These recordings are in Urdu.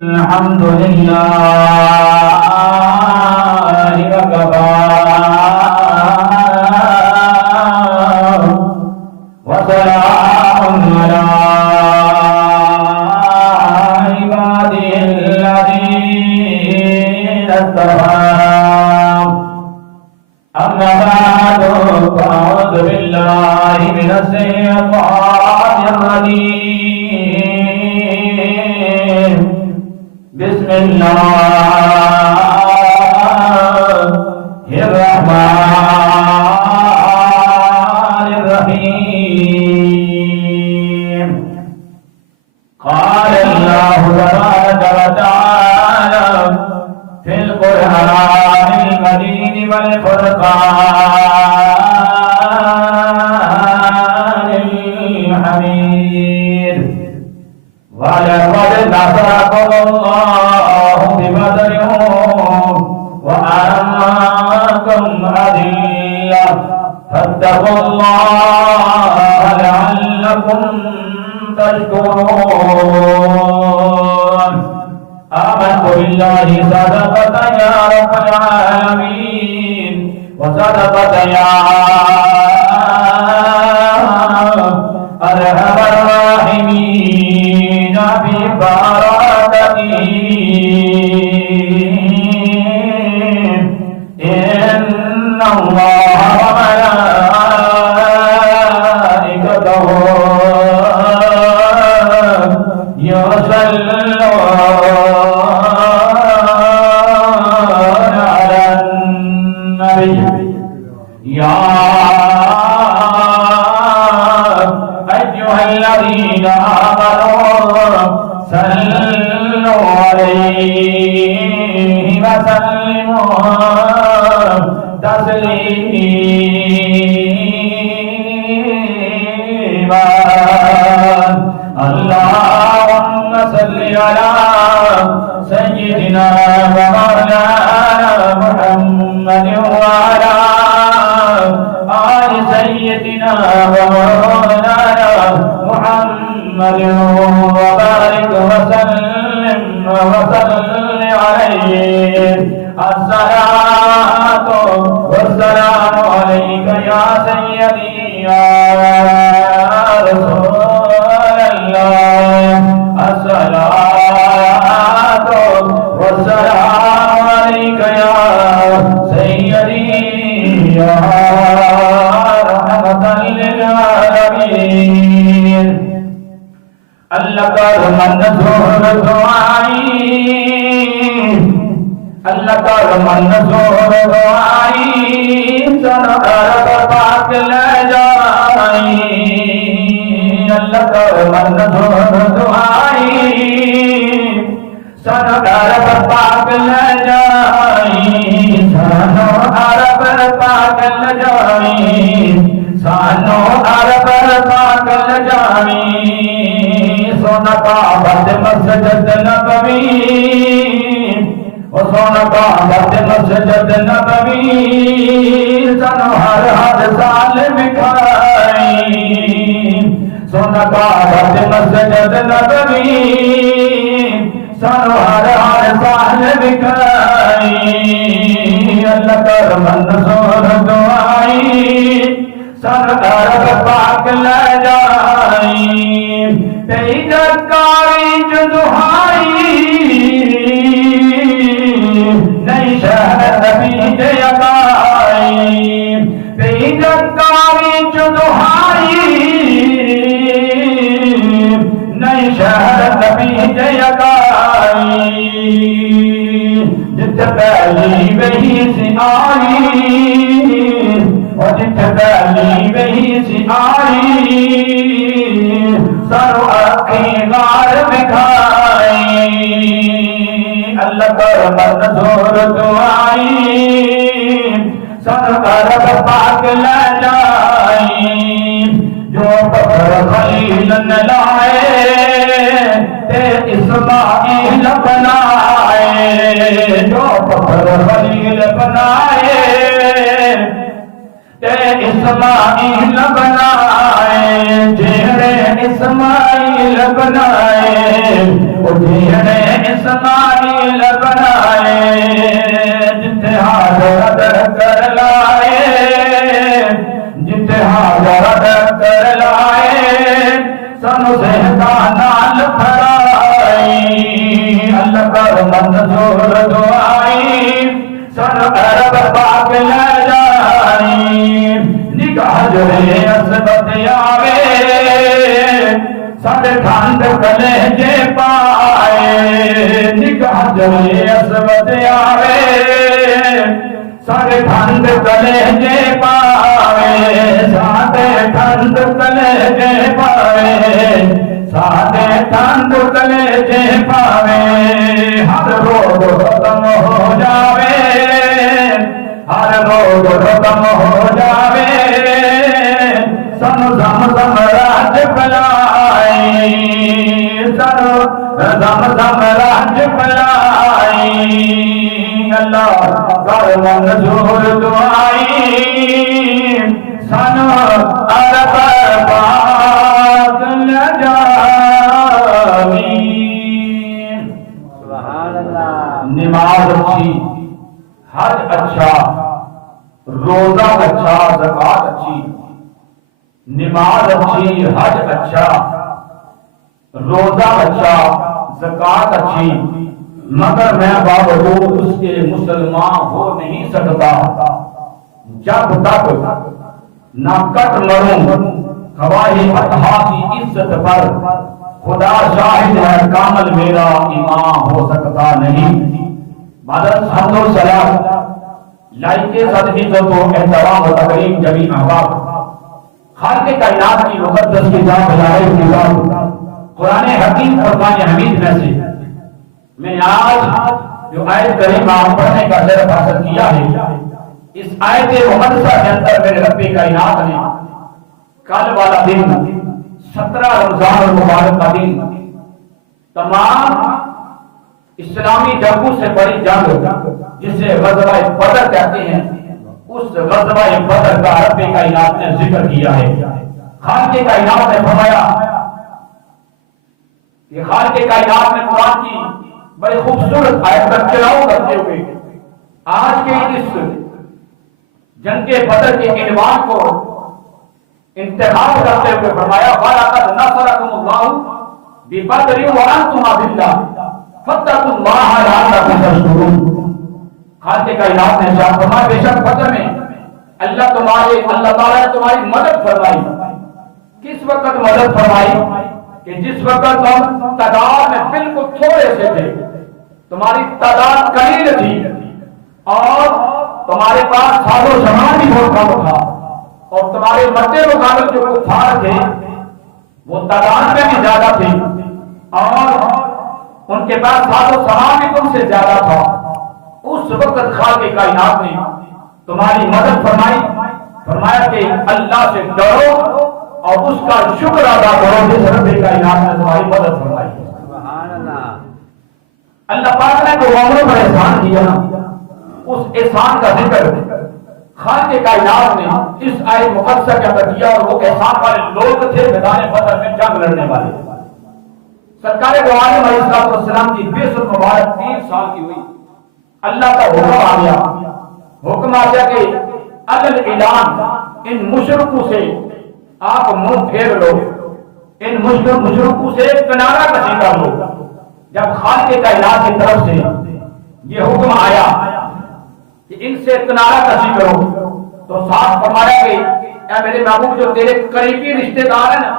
الحمد لله وكفى وسلام على عباده الذين اصطفى أما بعد فأعوذ بالله من الشيطان الرجيم بسم الله الرحمن الرحيم قال الله تبارك وتعالى في القرآن المجيد والفرقان الحميد ولقد نصركم الله ببدر وأنتم أذلة فاتقوا الله لعلكم تشكرون آمنت بالله صدقة يا رب العالمين وصدقة يا أرحم الراحمين ببركته إن الله وملائكته يصلون على النبي يا أيها الذين آمنوا صلوا عليه وسلموا تسليما اللهم صل على سيدنا ومولانا محمد وعلى آل سيدنا ومولانا محمد وبارك وسلم عليه الصلاة والسلام عليك يا سيدي يا رسول الله الصلاة والسلام عليك يا سيدي يا رحمة للعالمين اللہ کا منظور دعائی اللہ کا منظور دعائی سنگر پاک لے جائی اللہ کا منظور دعائی سنگر پاک لے جائی سانو عرب پاک لے جائی سانو عرب پاک لے جائی سونا کعبۃ مسجد نبوی سونا کعبۃ مسجد نبوی سانو ہر سال بکھائی سونا کعبۃ مسجد نبوی سانو ہر سال بکھائی اللہ کر منظور دعائی سرکار پاک لے جائی تیری جکاری جو دہائی نئی شہر نبی دے اگائی تیری جکاری جو دہائی نئی شہر نبی دے اگائی جت پہلی وہی سی آئی اور جت پہلی وہی سی آئی سرو اپنی غار بکھائی اللہ کر منظور دعائی سرکار پاک لے جائی جو پتھر خلیل نے لائے تے اسماعیل بنائے جو پتھر خلیل بنائے تے اسماعیل بنائے جیڑے اسماعیل بنائے وہ جھیڑے اسماعیل بنائے جتھے حاضر کر لائے جتھے حاضر کر لائے سنو زہدہ نال پھڑائی اللہ کر منظور دعائی سن عرب پاک لے جائی نگاہ جرے اسبت آوے ساڑھے ٹھنڈ کلیجے پائے نگاہ جرے اسبت آوے ساڑھے ٹھنڈ کلیجے پائے ساڑھے ٹھنڈ کلیجے پائے ساڑھے ٹھنڈ کلیجے پائے ہر روز ختم ہو جاوے ہر روز ختم ہو جاوے سن زمزم راج پلائی سن زمزم راج پلائی اللہ کر منظور دعائی سن عرب پاک لجاوی سبحان اللہ نماز اچھی حج اچھا روزہ اچھا زکات اچھی نماز اچھی حج اچھا روزہ اچھا زکات اچھی مگر میں باوجود اس کے مسلمان ہو نہیں سکتا جب تک نہ کٹ مروں خواہی فتحہ کی عزت پر خدا شاہد ہے کامل میرا ایمان ہو سکتا نہیں مدد حمد و سلام لائق صد عزت و احترام و تکریم جمیع احباب خالق کائنات کی مقدس کتاب بلائے کتاب قرآن حکیم فرمان حمید میں سے میں آج جو آیت کریمہ پڑھنے کا شرف حاصل کیا ہے اس آیت مقدسہ کے اندر میرے رب کائنات نے کل والا دن 17 رمضان المبارک کا دن تمام اسلامی جنگوں سے بڑی جنگ جسے غزوہ بدر کہتے ہیں اس غزوہ بدر کا رب کائنات نے ذکر کیا ہے خالق کائنات نے فرمایا کہ خالق کائنات نے قرآن کی بڑی خوبصورت آیت کا چلاؤ کرتے ہوئے آج کے اس جنگ بدر کے عنوان کو انتخاب کرتے ہوئے فرمایا وَلَقَدْ نَصَرَكُمُ اللَّهُ بِبَدْرٍ وَأَنْتُمْ أَذِلَّةٌ فَاتَّقُوا اللَّهَ لَعَلَّكُمْ تَشْكُرُونَ خالق کائنات نے ارشاد فرمایا بے شک بدر میں اللہ تعالیٰ نے تمہاری مدد فرمائی کس وقت مدد فرمائی کہ جس وقت تم تعداد میں بالکل تھوڑے سے تھے تمہاری تعداد قلیل تھی اور تمہارے پاس ساز و سامان بھی بہت کم تھا اور تمہارے مدے مقابل جو کفار تھے وہ تعداد میں بھی زیادہ تھے اور ان کے پاس ساز و سامان بھی تم سے زیادہ تھا اس وقت خالق کائنات نے تمہاری مدد فرمائی فرمایا کہ اللہ سے ڈرو اور اس کا شکر ادا کرو جس رب کائنات نے تمہاری مدد فرمائی سبحان اللہ اللہ پاک نے جو عمروں پر احسان کیا اس احسان کا ذکر خالق کائنات نے اس آیت مقدسہ کے اندر کیا اور وہ احسان والے لوگ تھے میدان بدر میں جنگ لڑنے والے سرکار دو عالم علیہ السلام کی بعثت مبارک 3 سال کی ہوئی اللہ کا حکم آ گیا کہ عدل اعلان ان مشرکوں سے آپ منہ پھیر لو ان مشرکوں سے کنارہ کشی کر لو جب خالق کائنات کی طرف سے یہ حکم آیا کہ ان سے کنارہ کشی کرو تو ساتھ فرمایا کہ اے میرے محبوب جو تیرے قریبی رشتہ دار ہیں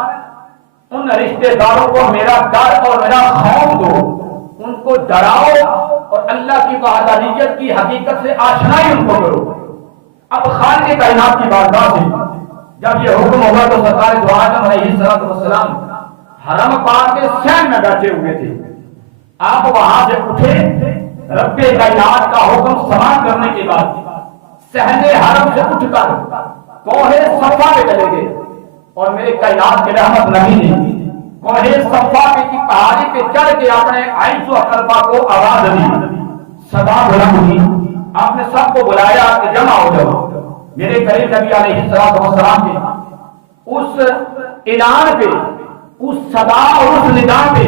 ان رشتہ داروں کو میرا ڈر اور میرا خوف دو ان کو ڈراؤ اور اللہ کی وحدانیت کی حقیقت سے آشنائی ان کو کرو اب خالق کائنات کی بارگاہ سے جب یہ حکم ہوگا تو سرکار دو عالم علیہ السلام حرم پاک کے صحن میں بیٹھے ہوئے تھے آپ وہاں سے اٹھے رب کائنات کا حکم سماعت کرنے کے بعد صحن حرم سے اٹھ کر کوہ صفا پہ چلے گئے اور میرے کائنات کے رحمت نبی نے کوہ صفا پہ کی پہاڑی پہ چڑھ کے اپنے عائش و قلبہ کو آواز دی صدا بلند کی آپ نے سب کو بلایا کہ جمع ہو جاؤ میرے قریب نبی علیہ السلام کے اس اعلان پہ اس صدا اور اس ندا پہ